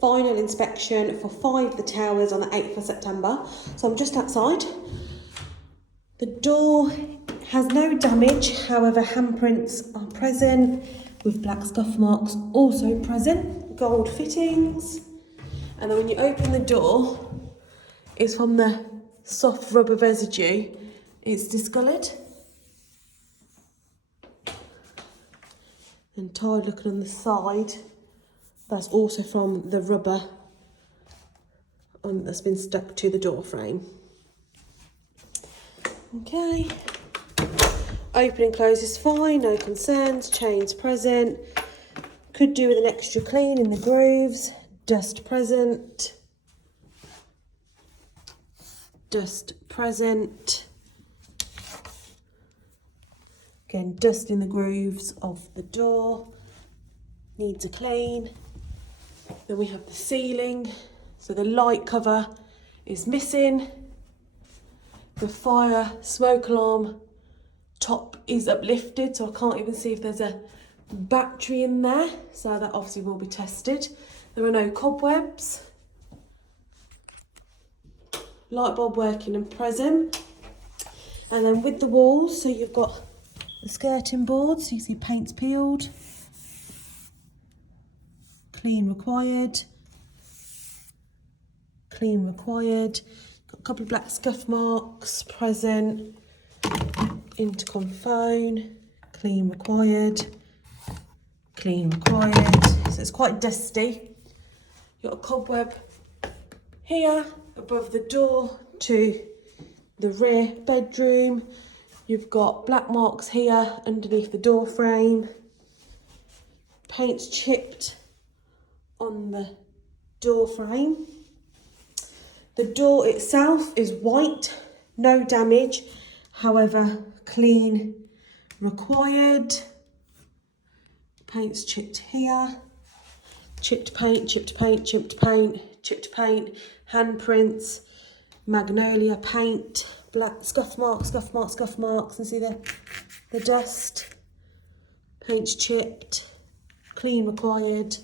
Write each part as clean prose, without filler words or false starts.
final inspection for 5 The Towers on the 8th of September. So I'm just outside. The door has no damage, however handprints are present with black scuff marks also present, gold fittings. And then when you open the door, it's from the soft rubber residue, it's discoloured. And tile looking on the side, that's also from the rubber that's been stuck to the door frame. Okay, open and close is fine, no concerns, chains present. Could do with an extra clean in the grooves, dust present. Dust present. Again, dust in the grooves of the door, needs a clean. Then we have the ceiling, so the light cover is missing. The fire smoke alarm top is uplifted, so I can't even see if there's a battery in there, so that obviously will be tested. There are no cobwebs. Light bulb working and present. And then with the walls, so you've got the skirting board, so you see paint's peeled. Clean required. Clean required. Got a couple of black scuff marks present. Intercom phone. Clean required. Clean required. So it's quite dusty. You've got a cobweb here above the door to the rear bedroom. You've got black marks here underneath the door frame. Paint's chipped on the door frame. The door itself is white, no damage, however clean required. Paint's chipped here. Chipped paint, chipped paint, chipped paint, chipped paint, handprints, magnolia paint, black scuff marks, scuff marks, scuff marks, and see the dust. Paint's chipped, clean required,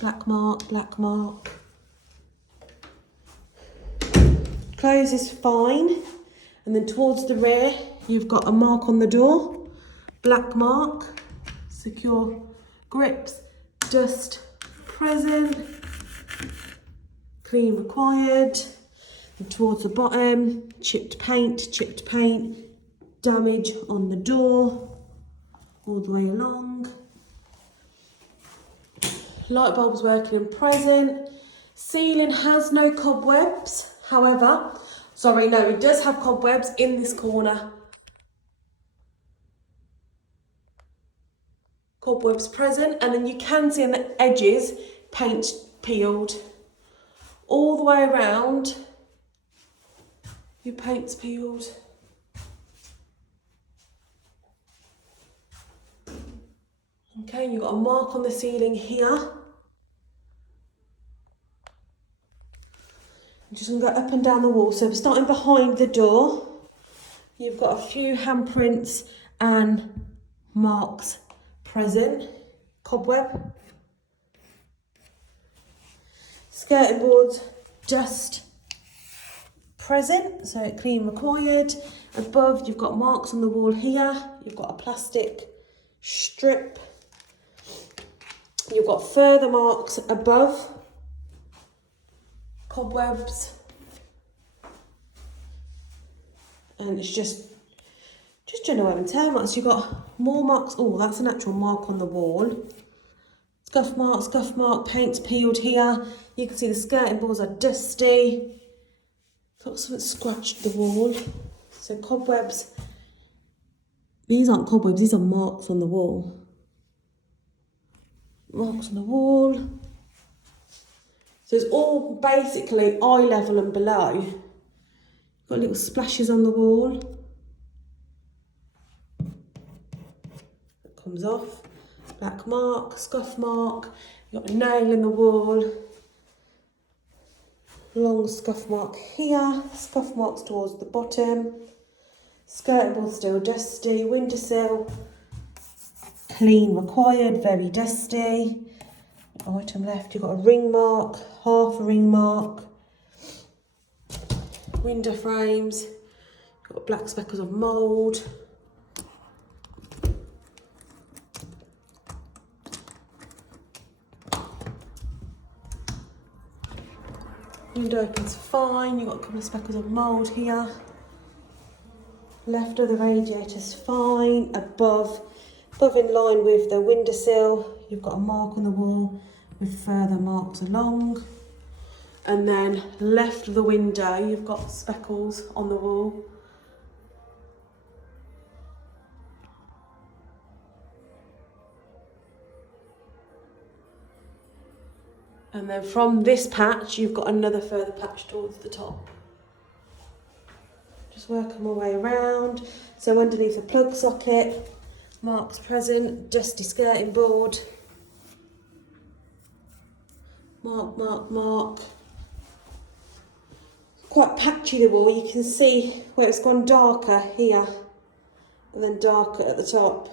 black mark, black mark. Close is fine, and then towards the rear you've got a mark on the door, black mark, secure grips, dust present, clean required. And towards the bottom, chipped paint, damage on the door, all the way along. Light bulbs working and present. Ceiling has no cobwebs, however, sorry, no, it does have cobwebs in this corner. Cobwebs present, and then you can see on the edges, paint peeled. All the way around, your paint's peeled. Okay, you've got a mark on the ceiling here. I'm just going to go up and down the wall. So we're starting behind the door. You've got a few handprints and marks present. Cobweb. Skirting boards, dust present, so clean required. Above you've got marks on the wall here. You've got a plastic strip. You've got further marks above. Cobwebs. And it's just general wear and tear marks. You've got more marks. Oh, that's an actual mark on the wall. Scuff mark, paint's peeled here. You can see the skirting boards are dusty. Got something scratched the wall. So cobwebs. These aren't cobwebs, these are marks on the wall. Marks on the wall. So it's all basically eye level and below. Got little splashes on the wall. That comes off. Black mark, scuff mark. You've got a nail in the wall. Long scuff mark here. Scuff marks towards the bottom. Skirting board still dusty. Windowsill clean required, very dusty. item left. You've got a ring mark, half a ring mark, window frames, you've got black speckles of mould. Window opens fine, you've got a couple of speckles of mould here. Left of the radiator's fine, above in line with the windowsill, you've got a mark on the wall with further marks along. And then left of the window, you've got speckles on the wall. And then from this patch, you've got another further patch towards the top. Just working my way around. So underneath the plug socket, marks present, dusty skirting board. Mark, mark, mark. Quite patchy the wall. You can see where it's gone darker here and then darker at the top.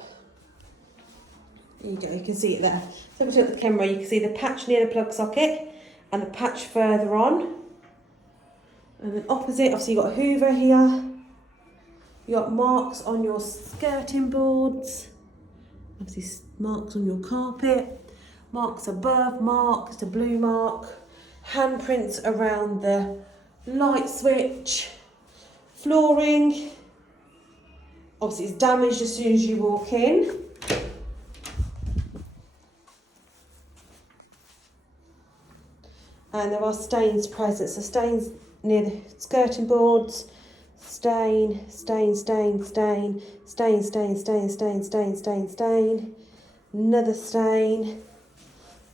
There you go, you can see it there. So if I look at the camera, you can see the patch near the plug socket and the patch further on. And then opposite, obviously you've got a hoover here. You've got marks on your skirting boards. Obviously marks on your carpet. Marks above, marks, the blue mark. Handprints around the light switch. Flooring. Obviously it's damaged as soon as you walk in. And there are stains present, so stains near the skirting boards, stain, stain, stain, stain, stain, stain, stain, stain, stain, stain, stain, another stain.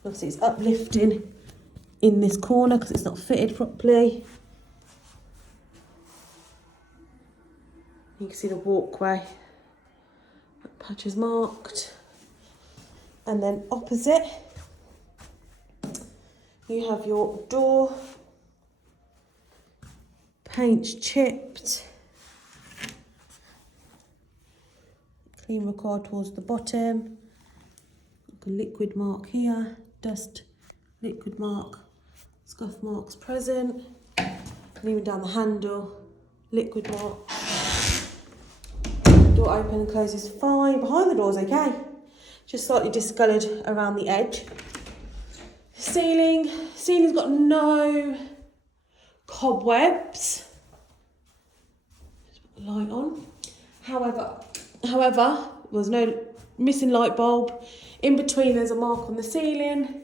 Obviously it's uplifting in this corner because it's not fitted properly. You can see the walkway, that patch is marked. And then opposite, you have your door, paint's chipped, clean required towards the bottom, a liquid mark here, dust, liquid mark, scuff marks present, cleaning down the handle, liquid mark. Door open and closes fine, behind the door's okay, just slightly discoloured around the edge. Ceiling's got no cobwebs. Just put the light on. However, there's no missing light bulb. In between, there's a mark on the ceiling.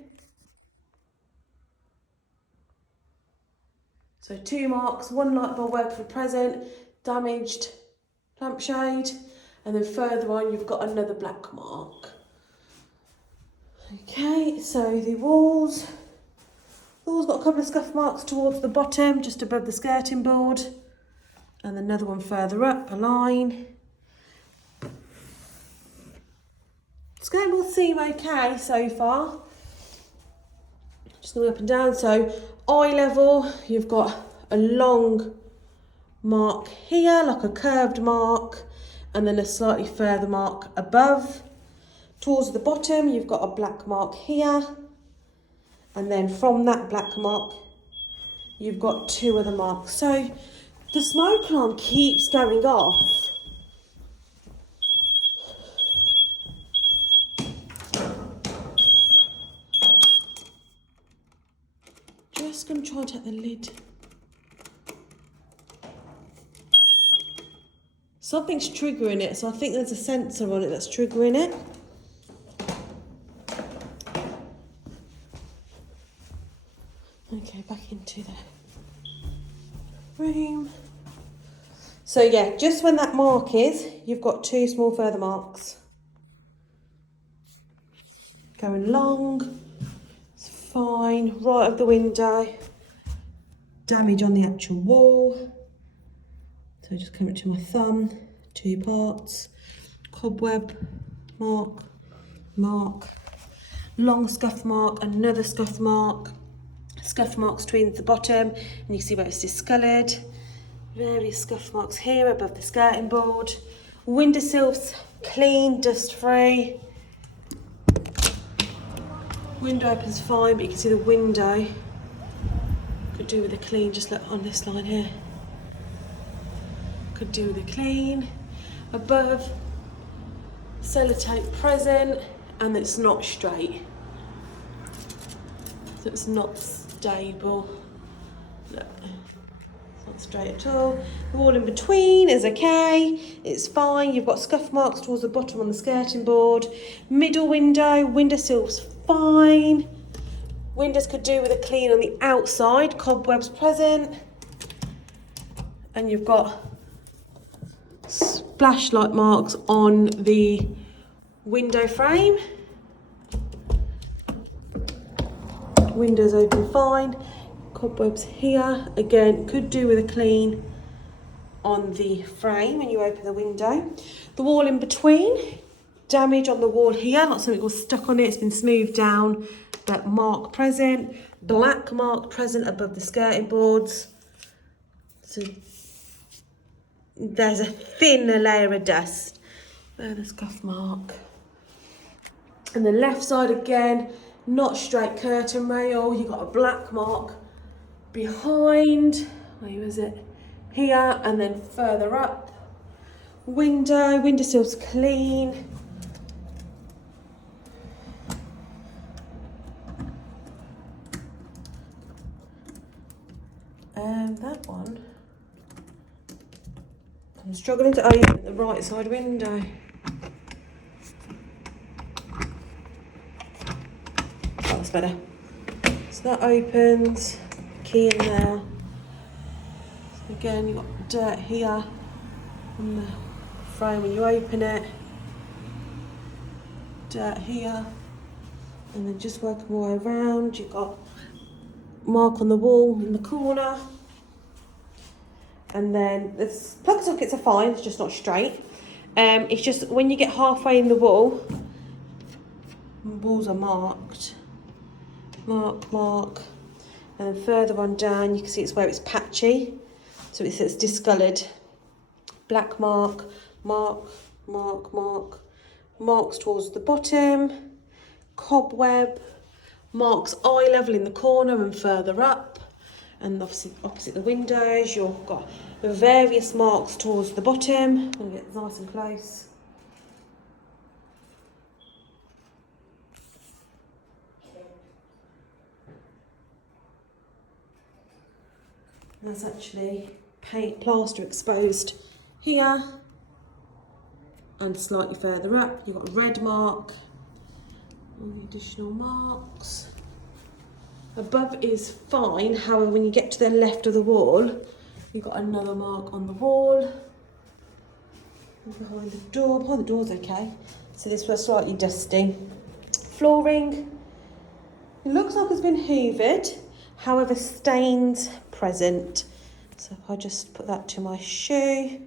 So 2 marks, 1 light bulb working present, damaged lampshade, and then further on, you've got another black mark. Okay, so the walls got a couple of scuff marks towards the bottom, just above the skirting board, and another one further up, a line. Skirting board seem okay so far. Just going up and down, so eye level, you've got a long mark here, like a curved mark, and then a slightly further mark above. Towards the bottom, you've got a black mark here. And then from that black mark, you've got 2 other marks. So the smoke alarm keeps going off. Just going to try and take the lid. Something's triggering it, so I think there's a sensor on it that's triggering it. Okay, back into the room. So yeah, just when that mark is, you've got 2 small further marks. Going long, it's fine, right of the window, damage on the actual wall. So just coming to my thumb, 2 parts, cobweb, mark, mark, long scuff mark, another scuff mark, scuff marks between the bottom, and you can see where it's discoloured. Various scuff marks here above the skirting board. Windowsills clean, dust free. Window opens fine, but you can see the window could do with a clean. Just look on this line here. Could do with a clean. Above, sellotape present, and it's not straight. So it's not stable. Look, it's not straight at all. The wall in between is okay. It's fine. You've got scuff marks towards the bottom on the skirting board. Middle windowsill's fine. Windows could do with a clean on the outside. Cobwebs present. And you've got splashlight marks on the window frame. Windows open fine. Cobwebs here. Again, could do with a clean on the frame when you open the window. The wall in between. Damage on the wall here. Not something was stuck on it. It's been smoothed down. But mark present. Black mark present above the skirting boards. So there's a thinner layer of dust. There's the scuff mark. And the left side again, not straight curtain rail. You've got a black mark behind. Where was it? Here, and then further up. Windowsill's clean. And that one, I'm struggling to open the right side window. Oh, that's better. So that opens, key in there. So again, you've got dirt here on the frame when you open it. Dirt here. And then just working my way around, you've got mark on the wall in the corner. And then the plug sockets are fine, it's just not straight. It's just when you get halfway in the wall, walls are marked. Mark. And then further on down, you can see it's where it's patchy. So it says discoloured. Black mark. Marks towards the bottom. Cobweb. Marks eye level in the corner and further up. And obviously opposite the windows, you've got various marks towards the bottom. I'm going to get nice and close. There's actually paint plaster exposed here. And slightly further up, you've got a red mark. All the additional marks. Above is fine, however, when you get to the left of the wall, you've got another mark on the wall. And behind the door's okay. So this was slightly dusty. Flooring, it looks like it's been hoovered, however, stains present. So if I just put that to my shoe,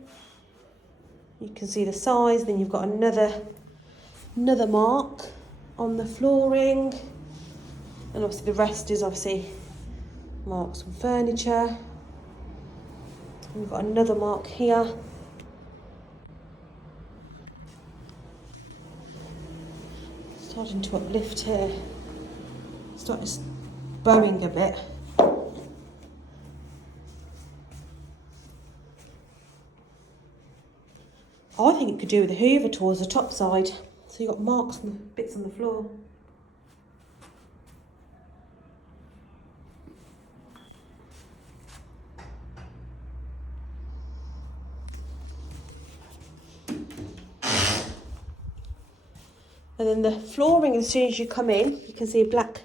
you can see the size. Then you've got another mark on the flooring. And obviously the rest is obviously marks on furniture. And we've got another mark here. Starting to uplift here. Starting bowing a bit. I think it could do with a hoover towards the top side. So you've got marks and bits on the floor. And then the flooring, as soon as you come in, you can see a black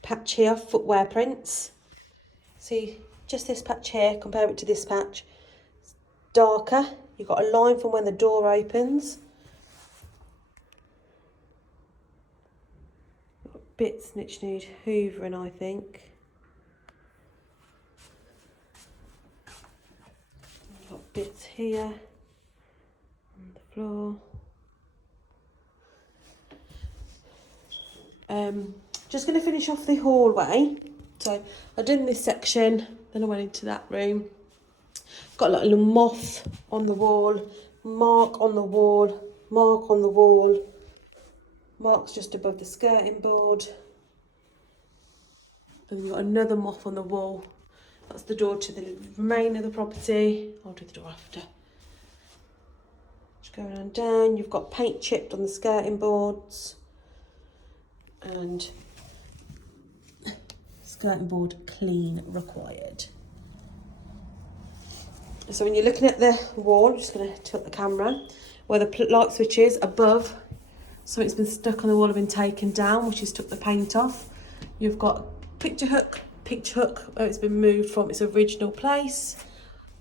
patch here, footwear prints. See, just this patch here, compare it to this patch. It's darker. You've got a line from when the door opens. Bits which need hoovering, I think. You've got bits here on the floor. Just going to finish off the hallway. So I did this section, then I went into that room. Got like a little moth on the wall, mark on the wall, mark on the wall, marks just above the skirting board. And you've got another moth on the wall. That's the door to the remainder of the property. I'll do the door after. Just going on down, you've got paint chipped on the skirting boards. And skirting board clean required. So when you're looking at the wall, I'm just going to tilt the camera, where the light switch is above, something's been stuck on the wall and been taken down, which has took the paint off. You've got picture hook where it's been moved from its original place,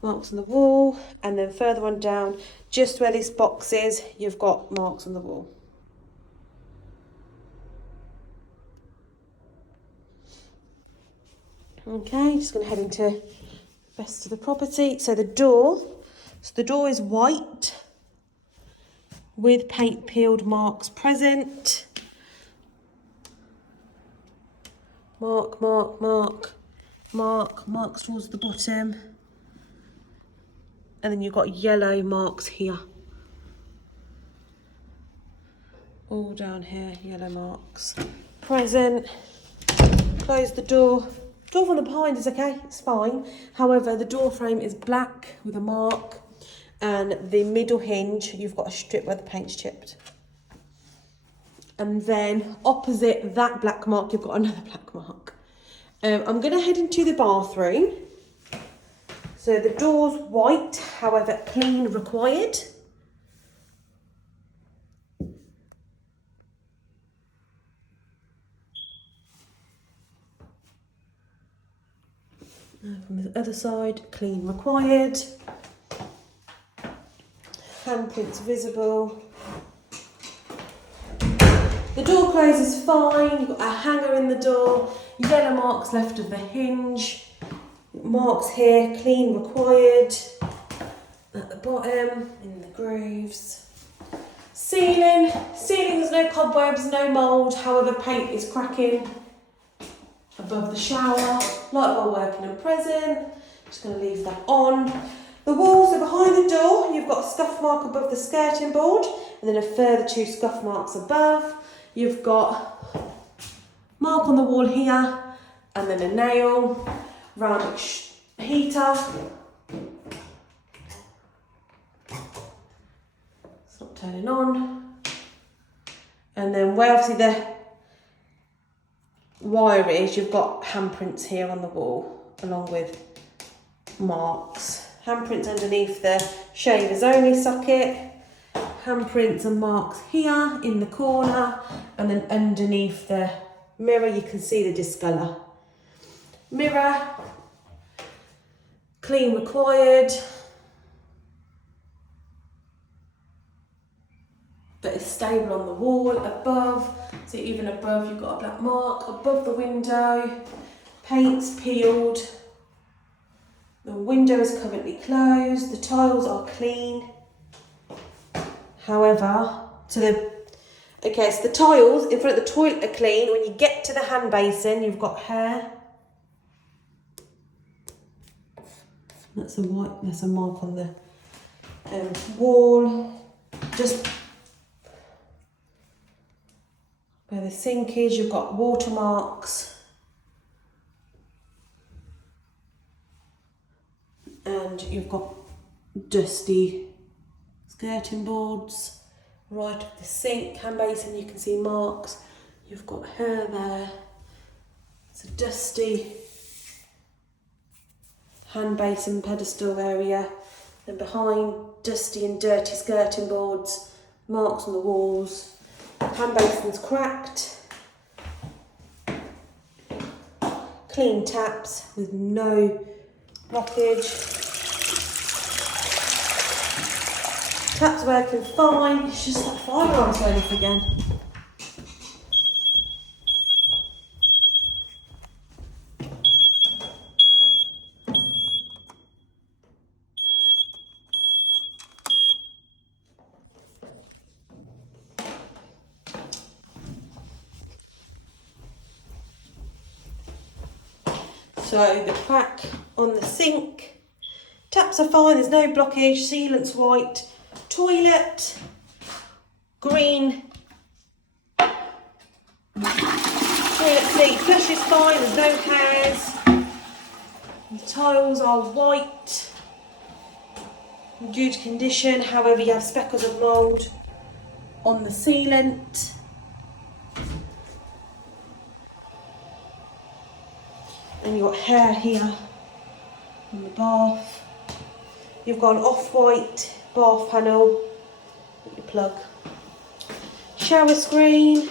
marks on the wall, and then further on down, just where this box is, you've got marks on the wall. Okay, just going to head into the rest of the property. So the door is white with paint peeled marks present. Marks towards the bottom. And then you've got yellow marks here. All down here, yellow marks. Present. Close the door. Door from the behind is okay, it's fine. However, the door frame is black with a mark, and the middle hinge, you've got a strip where the paint's chipped. And then opposite that black mark, you've got another black mark. I'm going to head into the bathroom. So the door's white, however, clean required. From the other side, clean required. Handprints visible. The door closes fine. You've got a hanger in the door. Yellow marks left of the hinge. Marks here, clean required. At the bottom, in the grooves. Ceiling. Ceiling, there's no cobwebs, no mould. However, paint is cracking. Above the shower, light bulb working and present. Just going to leave that on. The walls are behind the door. You've got a scuff mark above the skirting board, and then a further 2 scuff marks above. You've got mark on the wall here, and then a nail, round heater. It's not turning on. And then where obviously the wire is, you've got handprints here on the wall, along with marks. Handprints underneath the shavers only socket. Handprints and marks here in the corner, and then underneath the mirror you can see the discolour. Mirror, clean required. But it's stable on the wall above. So even above you've got a black mark. Above the window, paint's peeled. The window is currently closed. The tiles are clean. However, so the tiles in front of the toilet are clean. When you get to the hand basin, you've got hair. That's a mark on the wall. Just where the sink is, you've got watermarks. And you've got dusty skirting boards. Right of the sink, hand basin, you can see marks. You've got hair there. It's a dusty hand basin pedestal area. Then behind, dusty and dirty skirting boards, marks on the walls. Hand basin's cracked. Clean taps with no blockage. Taps working fine. It's just that fire alarm's going off again. So the crack on the sink, taps are fine, there's no blockage, sealant's white, toilet, green, toilet obviously flush is fine, there's no hairs. The tiles are white, in good condition, however you have speckles of mould on the sealant. And you've got hair here on the bath. You've got an off-white bath panel that you plug. Shower screen.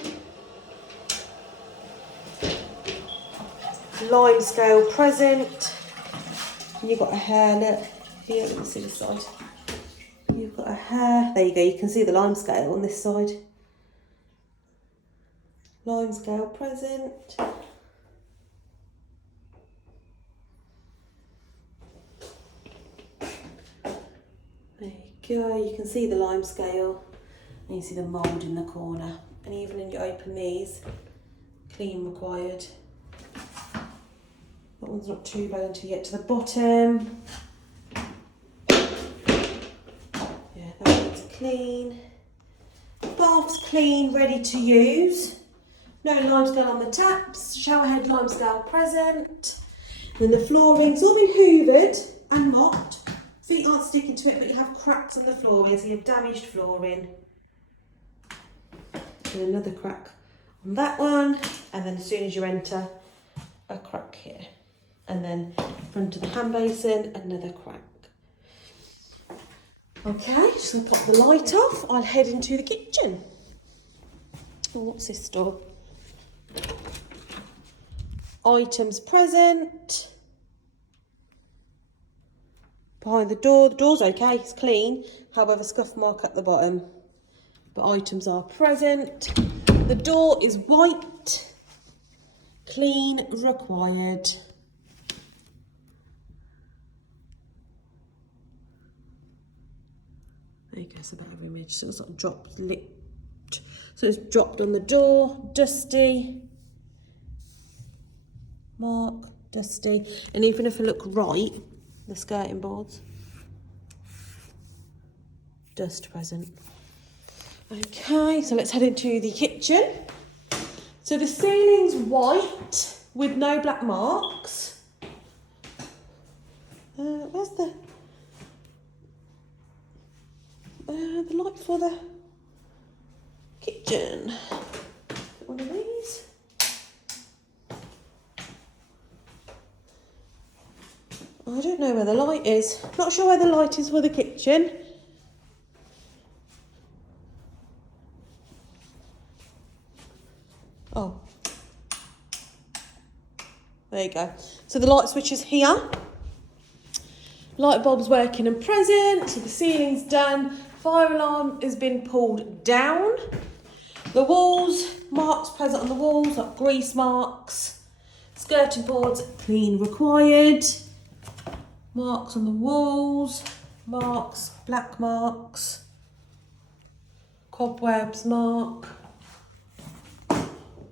Lime scale present. And you've got a hair, look, here, let me see this side. You've got a hair, there you go, you can see the lime scale on this side. Lime scale present. There you go, you can see the lime scale and you see the mould in the corner. And even when you open these, clean required. That one's not too bad until you get to the bottom. Yeah, that one's clean. Bath's clean, ready to use. No lime scale on the taps. Shower head lime scale present. Then the flooring's all been hoovered and mopped. Feet aren't sticking to it, but you have cracks in the flooring, so you have damaged flooring. And another crack on that one. And then as soon as you enter, a crack here. And then front of the hand basin, another crack. Okay, just gonna pop the light off. I'll head into the kitchen. Oh, what's this door? Items present. Behind the door's okay, it's clean. However, scuff mark at the bottom. But items are present. The door is white. Clean required. There you go, it's a better image. So it's like dropped, lipped. So it's dropped on the door, dusty. Mark, dusty. And even if I look right, the skirting boards, dust present. Okay, so let's head into the kitchen. So the ceiling's white with no black marks. Where's the light for the kitchen? One of these. I don't know where the light is. Not sure where the light is for the kitchen. Oh. There you go. So the light switch is here. Light bulb's working and present. So the ceiling's done. Fire alarm has been pulled down. The walls, marks present on the walls, like grease marks. Skirting boards, clean required. Marks on the walls, marks, black marks. Cobwebs mark.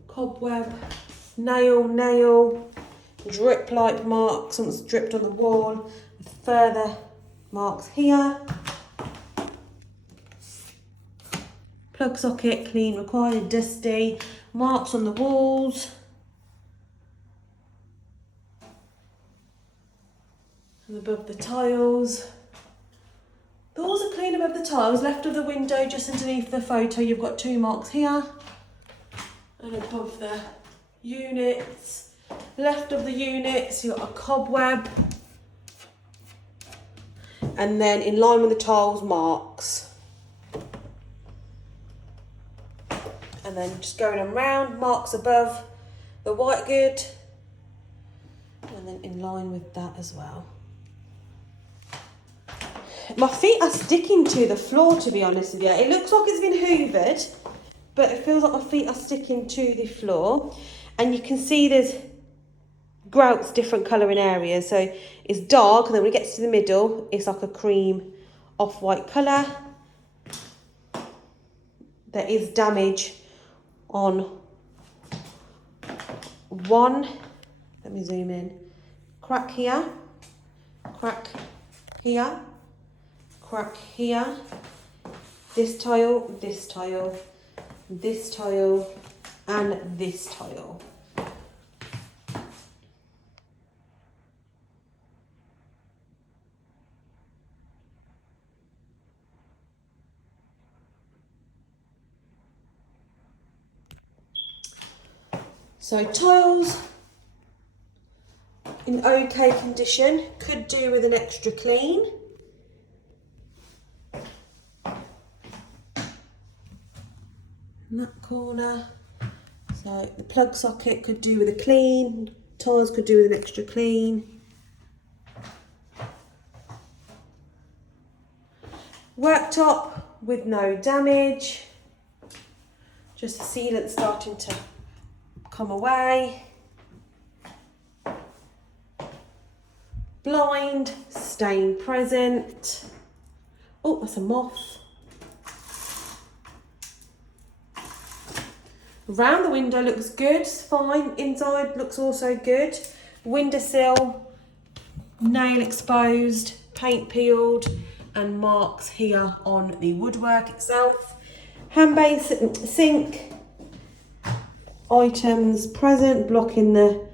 Cobweb, nail, drip like marks, something's dripped on the wall. Further marks here. Plug socket, clean required, dusty. Marks on the walls. And above the tiles. The walls are clean above the tiles. Left of the window, just underneath the photo, you've got 2 marks here. And above the units. Left of the units, you've got a cobweb. And then in line with the tiles, marks. And then just going around, marks above the white good. And then in line with that as well. My feet are sticking to the floor, to be honest with you. It looks like it's been hoovered, but it feels like my feet are sticking to the floor. And you can see there's grouts, different colour in areas. So it's dark, and then when it gets to the middle, it's like a cream off-white colour. There is damage on one. Let me zoom in. Crack here, crack here, crack here. This tile, this tile, this tile, and this tile. So tiles in okay condition, could do with an extra clean. In that corner. So the plug socket could do with a clean, tiles could do with an extra clean. Worktop with no damage, just the sealant starting to come away. Blind, stain present. Oh, that's a moth. Around the window looks good, fine. Inside looks also good. Windowsill, nail exposed, paint peeled, and marks here on the woodwork itself. Hand basin, sink, items present, blocking the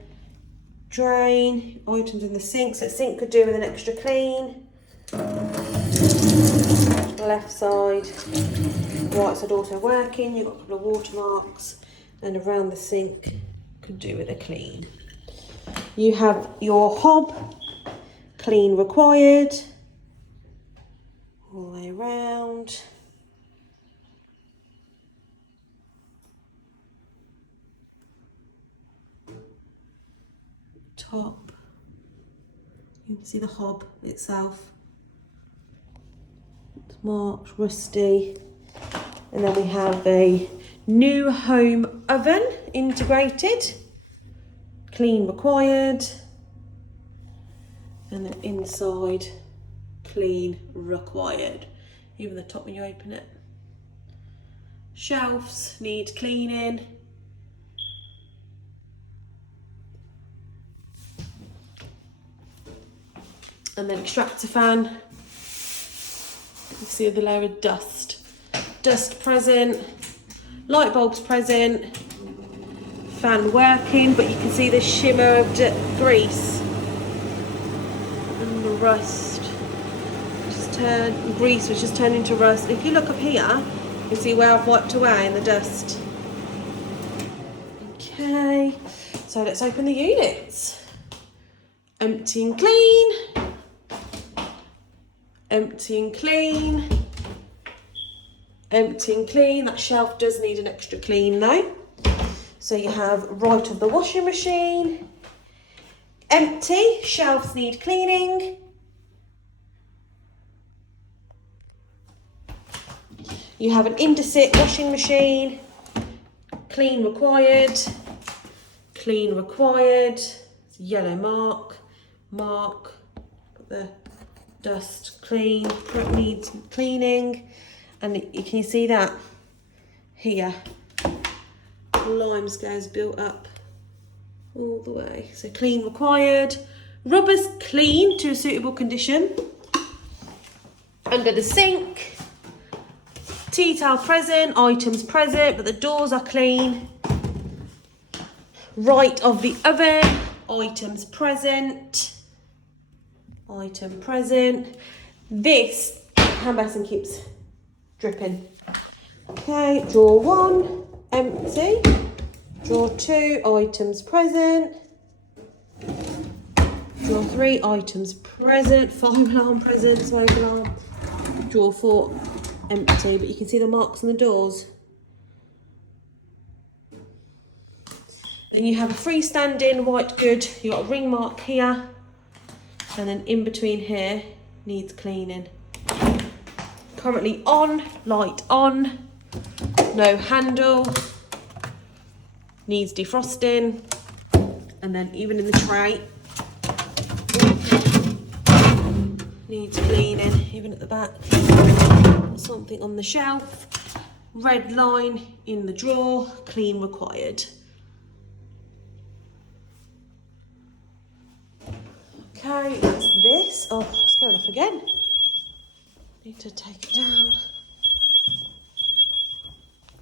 drain, items in the sink. So sink could do with an extra clean. Left side, right side also working. You've got a couple of watermarks, and around the sink could do with a clean. You have your hob, clean required, all the way around. Top, you can see the hob itself. It's marked rusty. And then we have a new home oven integrated, clean required, and then inside clean required, even the top when you open it. Shelves need cleaning. And then extractor fan. You see the layer of dust. Dust present, light bulbs present, fan working, but you can see the shimmer of grease and the rust. Grease which has turned into rust. If you look up here, you can see where I've wiped away in the dust. Okay, so let's open the units. Empty and clean. Empty and clean. Empty and clean. That shelf does need an extra clean though. So you have right of the washing machine. Empty. Shelves need cleaning. You have an Indesit washing machine. Clean required. Clean required. It's a yellow mark. Got the dust clean. Needs cleaning. And you can see that here, lime scales built up all the way. So clean required. Rubber's clean to a suitable condition. Under the sink, tea towel present, items present, but the doors are clean. Right of the oven, items present. Item present. This hand basin keeps dripping. Okay, drawer 1, empty. Drawer 2, items present. Drawer 3, items present. Fire alarm present, smoke alarm. Drawer 4, empty, but you can see the marks on the doors. Then you have a freestanding white good. You've got a ring mark here, and then in between here needs cleaning. Currently on, light on, no handle, needs defrosting, and then even in the tray, needs cleaning, even at the back. Something on the shelf, red line in the drawer, clean required. Okay, that's this. Oh, it's going off again. Need to take it down.